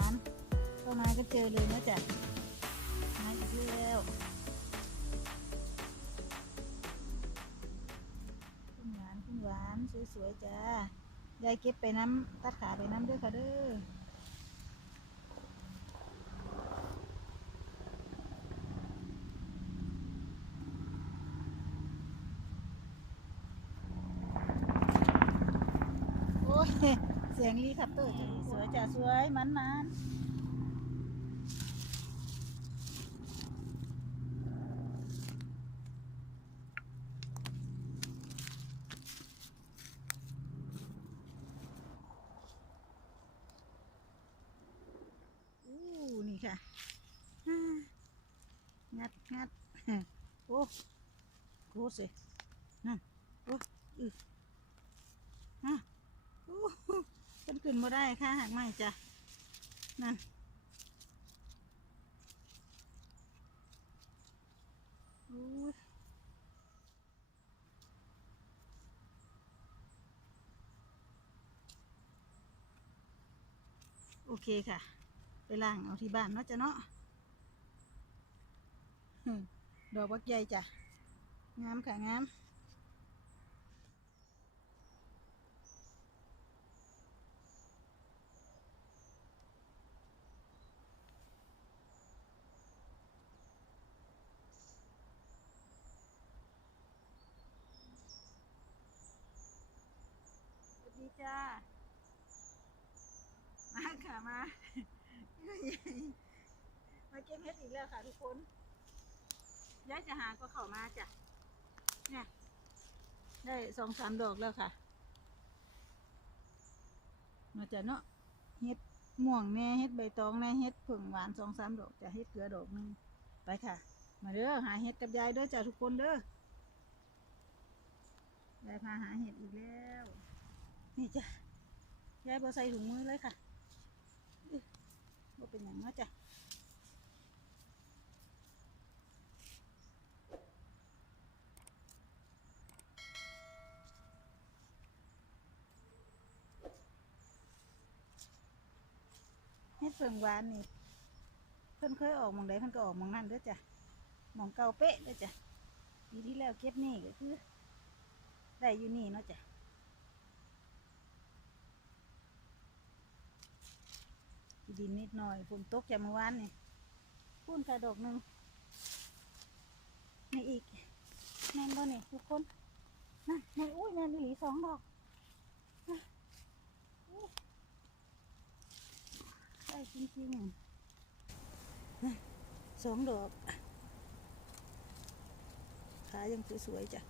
านเข้ามาก็เจอเลยนะจ๊ะมาอีกแล้วคุณหวานคุณหวานสวยๆจ้ายายเก็บไปน้ำตัดขาไปน้ำด้วยค่ะเด้อเสียงรีคัปเตอร์จะ วยจ้ะสวยมันมันอู้นี่ค่ะอ่างัดงัด โอ้โหสินั่นโอ้อืออะโอ้กัน ขึ้นมาได้ค่ะหากไม่จ้ะนั่นอู้โอเคค่ะ ไปล้างเอาที่บ้านเนาะจ้ะเนาะดอกบักใหญ่จ้ะงามค่ะงาม จ้า มาค่ะมา มาเก็บเห็ดอีกแล้วค่ะทุกคนย้ายจะหาก็เข้ามาจ้ะ เนี่ย ได้สองสามดอกแล้วค่ะมาจะเนาะเฮ็ดม่วงแน่เฮ็ดใบตองแน่เฮ็ดผึ่งหวานสองสามดอกจะเฮ็ดเกลือดอกหนึงไปค่ะ มาเด้อหาเฮ็ดกับยายเด้อจ้ะทุกคนเด้อยายพาหาเห็ดอีกแล้ว นี่จ้ะยายบอใส่ถุงมือเลยค่ะอื้อบ่เป็นอย่างเนาะจ้ะเฮ็ดเฟืองหวานนี่เพิ่นเคยออกมองใดเพิ่นก็ออกมองนั่นด้อจ้ะมองเก่าเป๊ะด้อจ้ะปีที่แล้วเก็บนี่ก็คือ ได้อยู่นี่เนาะจ้ะ ดินนิดหน่อยฝนตกจากเมื่อวานนี่พุ่นกระดกหนึ่งนี่อีกแม่นบ่นี่ทุกคนนั่นแม่นอุ้ยแม่นอีหลีสองดอกนะอู้ได้จริงๆนสองดอกขายังสวยๆจ้ะ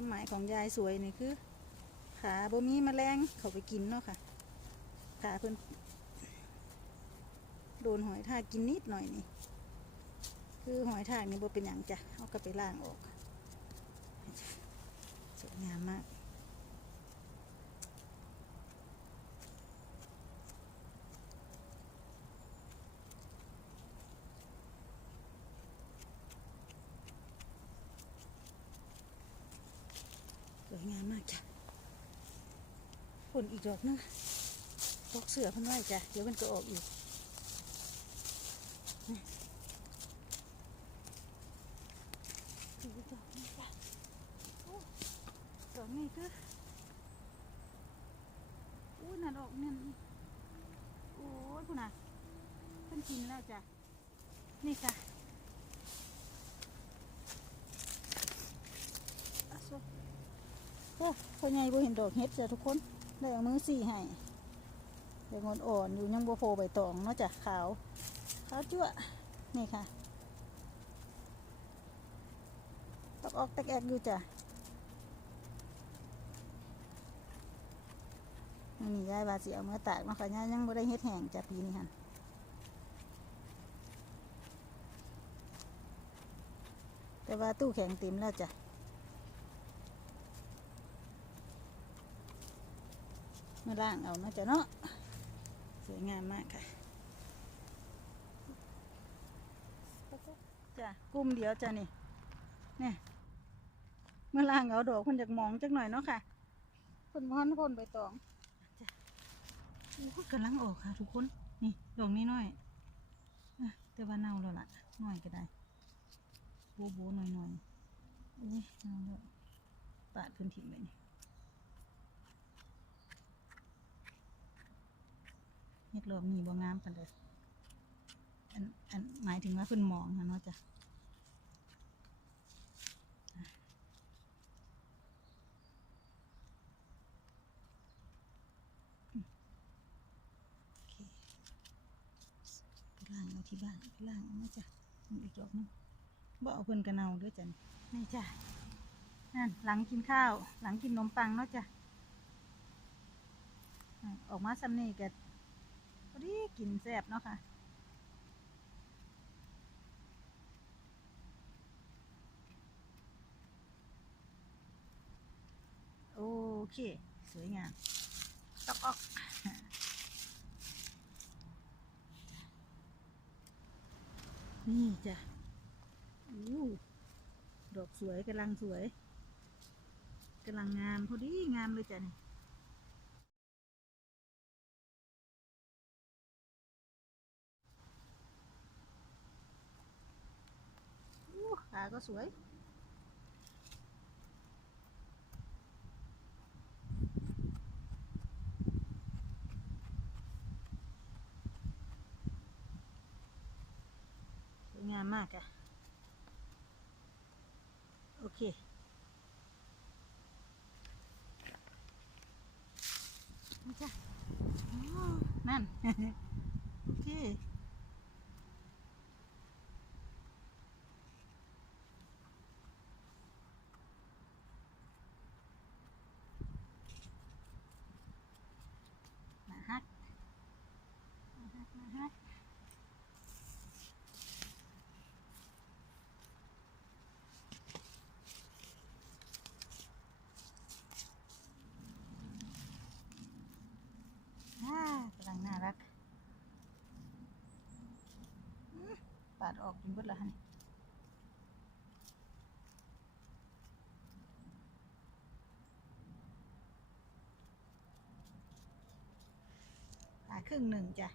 ความหมายของยายสวยนี่คือ ขาบ่มีแมลงเขาไปกินเนาะค่ะ ขาเพิ่นโดนหอยทากกินนิดหน่อยนี่ คือหอยทากนี่บ่เป็นอย่างจ้ะเอากลับไปล่างออก สวยงามมาก งามมากจ้ะผลอีกดอกนึงดอกเสือพันไว้จ้ะ เดี๋ยวมันก็ออกอีกนี่ดูดอกนี้จ้ะดอกนี้คืออู้น่ะดอกนี่โอ้ยคุณน่ะเพิ่นกินแล้วจ้ะ นี่ค่ะอะโซ่โอ้พ่อใหญ่บ่เห็นดอกเฮ็ดจ้ะทุกคน ได้เอามือสี่ให้เดี๋ยวงอนอ่อนอยู่ยังบ่โผล่ใบตองเนาะจ้ะขาว ขาวจั่วนี่ค่ะตอกออกตะแอกอยู่จ้ะนี่ยายว่าสิเอาเมื่อตากเนาะค่ะยายยังบ่ได้เฮ็ดแห้งจ้ะปีนี้ค่ะแต่ว่าตู้แข็งเต็มแล้วจ้ะ มาล่างเอาเนาะจ้ะเนาะสวยงามมากค่ะจ้ะกลุ่มเดียวจ้ะนี่เนี่ยเมื่อล่างเอาดอกคนจากหมองจักหน่อยเนาะค่ะคนมอนพ่นใบตองจ้ะโอ้ยกำลังออกค่ะ ทุกคนนี่ดอกนี้น้อยอะแต่ว่าเน่าแล้วล่ะน้อยก็ได้โบโบหน่อยหน่อยๆอุ้ยเน่าแล้วปาดพื้นถิ่นไปนี่ เฮ็ดรอบนี้บ่งามปานใดอันอันหมายถึงว่าเพิ่นมองค่ะเนาะจ้ะล้างเอาที่บ้านล้างเอานะจ๊ะมีอีกดอกนึงบ่เอาเพิ่นกระเนาด้วยจ้ะนี่จ้ะนั่นหลังกินข้าว หลังกินนมปังเนาะจ้ะออกมาซ้ำนี่ก็พ อดีกินแซ่บเนาะค่ะโอเค สวยงามตอกออกนี่จ้ะอู้ดอกสวยกำลังสวยกำลังงามพอดีงามเลยจ้ะนี่อู้ ขาก็สวย สวยงามมากอะโอเคนี่จ้ะนั่น โอเค มาฮักมาฮักมาฮัก อ่ากำลังน่ารักอื้อปาดออกจนเบดละฮะนี่ปาดครึ่งหนึ่งจ้ะ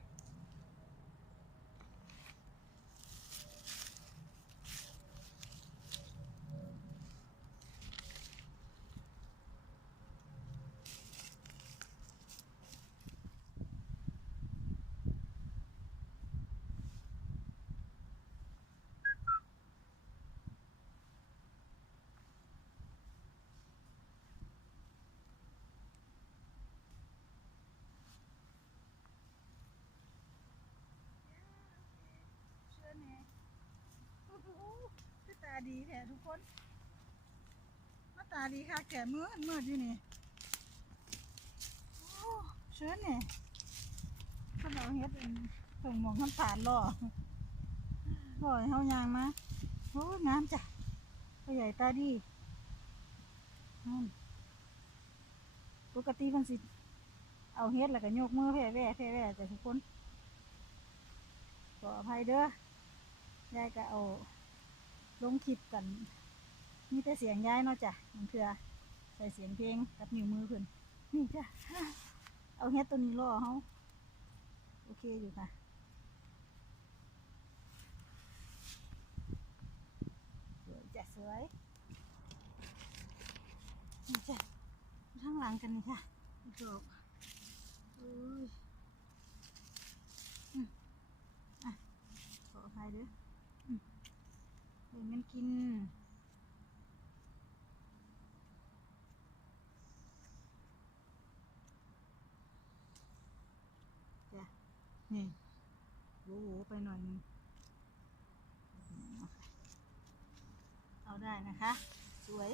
เชื่อแน่โอ้โหคือตา ดีแท้ทุกคนมาตาดีค่ะแก่มืดมืดอยู่นี่โอ้เชื่อแน่เพิ่นเอาเฮ็ดอันเพิ่งมองคำผ่าล่อล่อให้เฮายางมาโอ้งามจ้ะตัวใหญ่ตาดีปกติมันสิ เอาเฮ็ดแล้วก็โยกมือแผ่แว่แผ่แว่จ้ะทุกคนขออภัยเด้อยายก็เอา ลงคลิปกัน มีแต่เสียงย้ายเนาะจ้ะมันคือใส่เสียงเพลงกับนิ้วมือเพิ่นนี่จ้ะเอาเฮ็ดตัวนี้ล่อเฮาโอเคอยู่ค่ะสวยจ้ะสวยนี่จ้ะข้างหลังกันนี่ค่ะอีกดอกอุ้ย ขออภัยเด้ออืม มันกิน จ้ะ นี่โว้โหไปหน่อยนึงเอาได้นะคะ สวย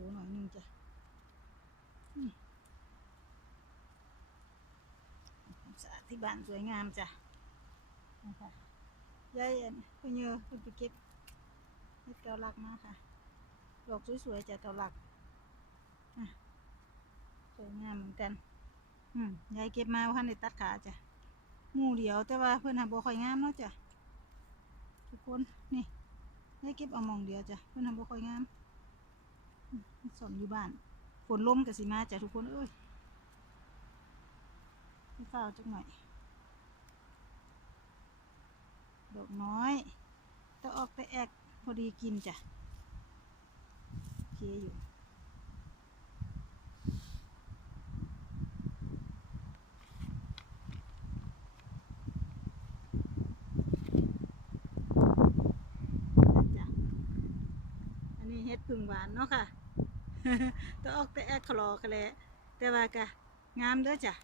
เป็นโหน่อยนึงจ้ะสะอาดที่บ้านสวยงามจ้ะนะคะยายอันเพิ่นเยอะเพิ่นไปเก็บเฮ็ดเกาลักมาค่ะ ดอกสวยๆจากเกาลักอะสวยงามเหมือนกันยายเก็บมาว่าท่านตัดขาจ้ะมูเดียวแต่ว่าเพื่อนหาบ่ค่อยงามเนาะจ้ะทุกคนนี่ยายเก็บเอามองเดียวจ้ะเพื่อนหาบ่ค่อยงาม สอนอยู่บ้านฝนลมกับสิมาจ้ะทุกคนเอ้ยพี่ฝ้าจักหน่อย ดอกน้อยแต่ออกแต่แอกพอดีกินจ้ะโอเคอยู่ จ้ะอันนี้เฮ็ดพึ่งหวานเนาะค่ะ ออกแต่แอคลอคะแหละแต่ว่ากะงามเด้อจ้ะ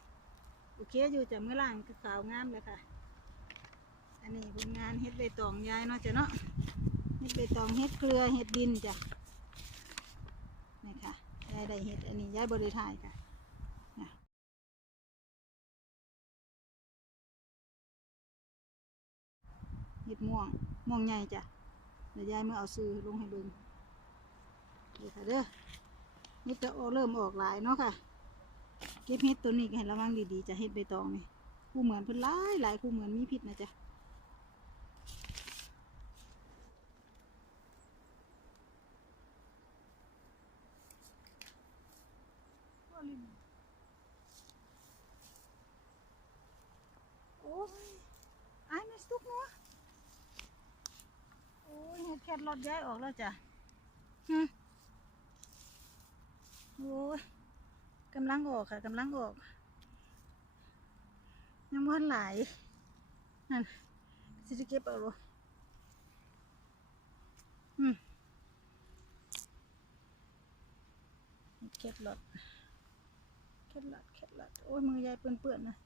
โอเคอยู่จ้ะเมื่อล่างก็ขาวงามเลยค่ะ อันนี้เป็นงานเฮ็ดใบตองยายเนาะจ้ะเนาะเฮ็ดใบตองเฮ็ดเกลือเฮ็ดดินจ้ะนี่ค่ะยายได้เฮ็ดอันนี้ยายบริถายค่ะนะเฮ็ดม่วงม่วงใหญ่จ้ะเดี๋ยวยายเมื่อเอาซื้อลงให้เบิ่งนี่ค่ะเด้อ นี่จะโอเริ่มออกหลายเนาะค่ะ เก็บเห็ดตัวนี้ก็ให้ระวังดีๆจะเห็ดใบตองนี่คู่เหมือนเพิ่นหลายหลายคู่เหมือนมีพิษนะจ๊ะโอ้ยอายไม่สุกเนาะโอ้ยเห็ดแคทรถย้ายออกแล้วจ้ะฮึ โอ้ยกำลังออกค่ะกำลังออกยังว่านหลายนั่นสิจะเก็บเอาบ่อืมเห็ดแคทรถแคทรถแคทรถโอ้ยมือยายเปื้อนๆนะ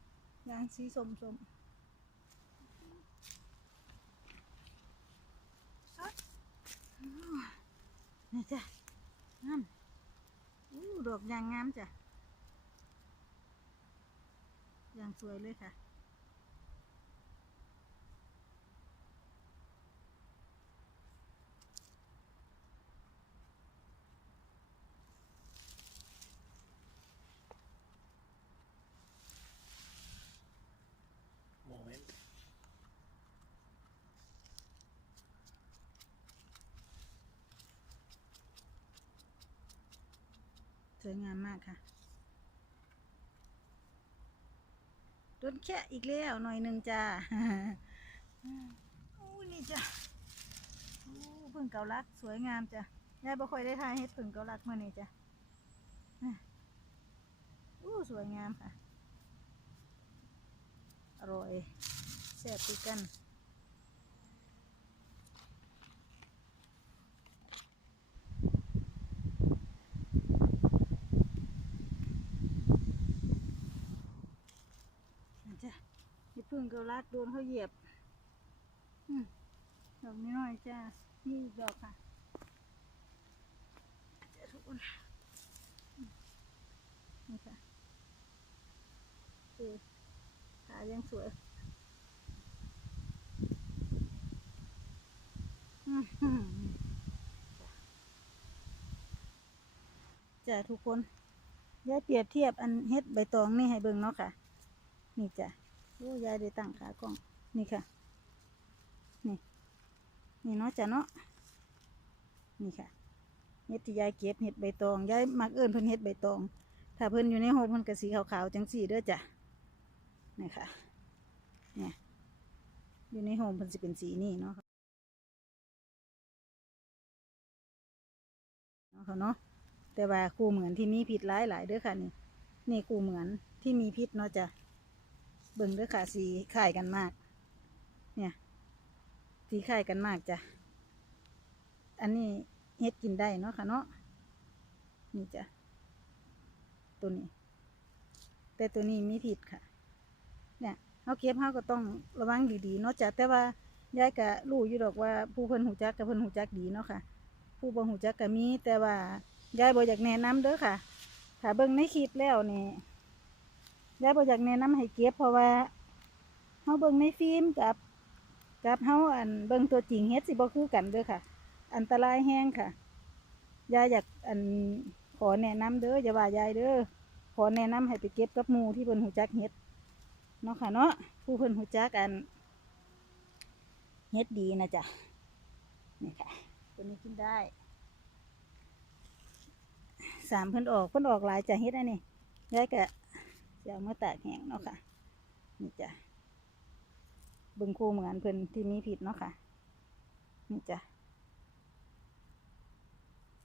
ยางสีส้มนี่จ้ะงาม อู้ดอกยางงามจ้ะยางสวยเลยค่ะ สวยงามมากค่ะโดนแค่อีกแล้วหน่อยหนึ่งจ้าโอ้นี่จ้ะโอ้พึ่งเกาลัก สวยงามจ้ะยายบ่ค่อยได้ทายเฮ็ดเพึ่งเกาลักเมื่อนี้จ้ะอะโอ้สวยงามค่ะ อร่อยแซ่บคือกันจ้ะนี่พึ่ งเกาลักโดนเขาเหยียบอืมดอกน้อยจ้า นี่อีกดอกค่ะจะทุกคนนี่ค่ะเออขายังสวยจ้ะทุกคนยายเปรียบเทียบอันเฮ็ดใบตองนี่ให้เบิ่งเนาะค่ะ นี่จ้ะ โอ้ยายได้ตั้งขากล้อง นี่ค่ะ นี่ นี่เนาะจ้ะเนาะ นี่ค่ะ เห็ดที่ยายเก็บเห็ดใบตอง ยายมักเอิ้นเพิ่นเห็ดใบตอง ถ้าเพิ่นอยู่ในโฮมเพิ่นก็สีขาวๆจังสีเด้อจ้ะ นี่ค่ะ เนี่ย อยู่ในโฮมเพิ่นสิเป็นสีนี่เนาะเนาะเนาะ แต่ว่าคู่เหมือนที่มีพิษหลายหลายๆเด้อค่ะนี่ นี่คู่เหมือนที่มีพิษเนาะจ้ะ เบิ่งเด้อค่ะสีคล้ายกันมาก เนี่ยสีคล้ายกันมากจ้ะ อันนี้เฮ็ดกินได้เนาะค่ะเนาะ นี่จ้ะ ตัวนี้ แต่ตัวนี้มีผิดค่ะ เนี่ยเขาเก็บเขาก็ต้องระวังดีๆเนาะจ้ะ แต่ว่ายายก็รู้อยู่ดอกว่าผู้เพิ่นหูจักกับเพิ่นหูจักดีเนาะค่ะ ผู้บ่หูจักก็มีแต่ว่ายายบ่อยากแนะนำเด้อค่ะ ถ้าเบิ่งในคลิปแล้วนี่ ยายบ่อยากแนะนำให้เก็บเพราะว่าเฮาเบิ่งในฟิล์มกับ กับเฮาอันเบิ่งตัวจริงเฮ็ดสิบ่คือกันเด้อค่ะ อันตรายแฮงค่ะยายอยากอันขอแนะนำเด้ออย่าว่ายายเด้อขอแนะนำให้ไปเก็บกับหมู่ที่เพิ่นหูจักเฮ็ดเนาะค่ะเนาะผู้เพิ่นหูจักอันเฮ็ดดีนะจ๊ะนี่ค่ะตัวนี้กินได้สามเพิ่นออกเพิ่นออกหลายจ้ะเฮ็ดอันนี้ยายก็ จะเอามาตากแห้งเนาะค่ะ นี่จ้ะเบิ่งคู่เหมือนเพิ่นที่มีผิดเนาะค่ะ นี่จ้ะ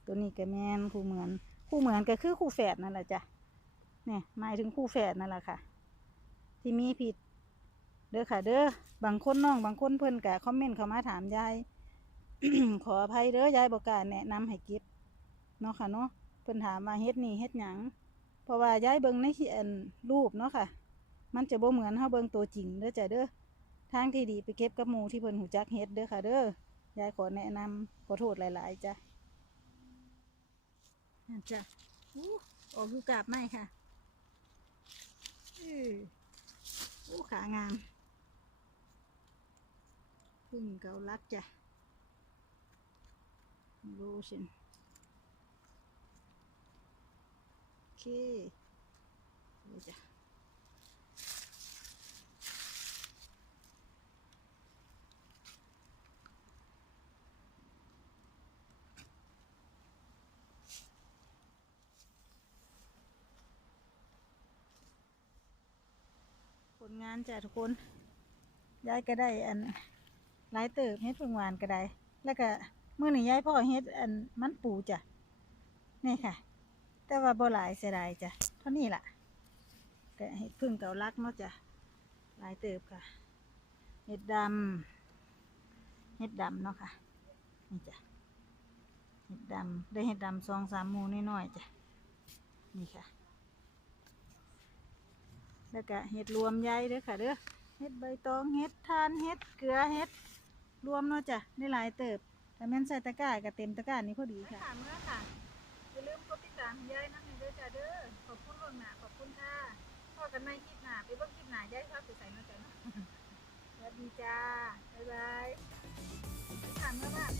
ตัวนี้ก็แมนคู่เหมือน คู่เหมือนก็คือคู่แฝดนั่นแหละจ้ะเนี่ยหมายถึงคู่แฝดนั่นแหละค่ะ ที่มีผิด เด้อค่ะ เด้อบางคนน้องบางคนเพิ่นก็คอมเมนต์เข้ามาถามยายขออภัยเด้อยายบอกกล้าแนะนำให้เก็บเนาะค่ะเนาะเพิ่นถามมาเฮ็ดนี่เฮ็ดหยัง เพราะว่ายายเบิงในที่อันรูปเนาะค่ะ มันจะบ่เหมือนเฮาเบิงตัวจริงเด้อจ้ะเด้อทางที่ดีไปเก็บกับหมูที่เพิ่นหูจักเฮ็ดเด้อค่ะ เด้อยายขอแนะนำขอโทษหลาย ๆจ้ะนั่นจ้ะอู้ออกลูกกาบไหมค่ะอืออู้ขางามพึ่งเกาลัดจ้ะโลชั่นโอเค นี่จ้ะผลงานจ้ะทุกคนย้ายก็ได้อันหลายเติบเฮ็ดพิ่งหวานก็ได้ แล้วก็เมื่อหนี้ยายพ่อเฮ็ดอันมันปูจ้ะนี่ค่ะ แต่ว่าบ่หลายเสียดายจ้ะเท่านี้ล่ะก็เฮ็ดพึ่งเก่าลักเนาะจ้ะหลายเติบค่ะ เห็ดดำเห็ดดำเนาะค่ะ นี่จ้ะ เห็ดดำได้เห็ดดำสองสามมูน้อยๆจ้ะ นี่ค่ะ แล้วก็เห็ดรวมใยเด้อค่ะเด้อ เห็ดใบตอง เห็ดทาน เห็ดเกลือ เห็ดรวมเนาะจ้ะ ได้หลายเติบแต่แม่นใส่ตะกร้ากับเต็มตะกร้านี้พอดีค่ะเมื่อค่ะ กดติดตามยายนั่งเด้อจ้าเด้อขอบคุณล่วงหน้าขอบคุณค่ะพอกันไม่คลิปหน้าไปเบิ่งคลิปหน้ายายชอบสใส่เนาะจ้าเนาะสวัสดีจ้าบ๊ายบายไปถามเมื่อบ้าน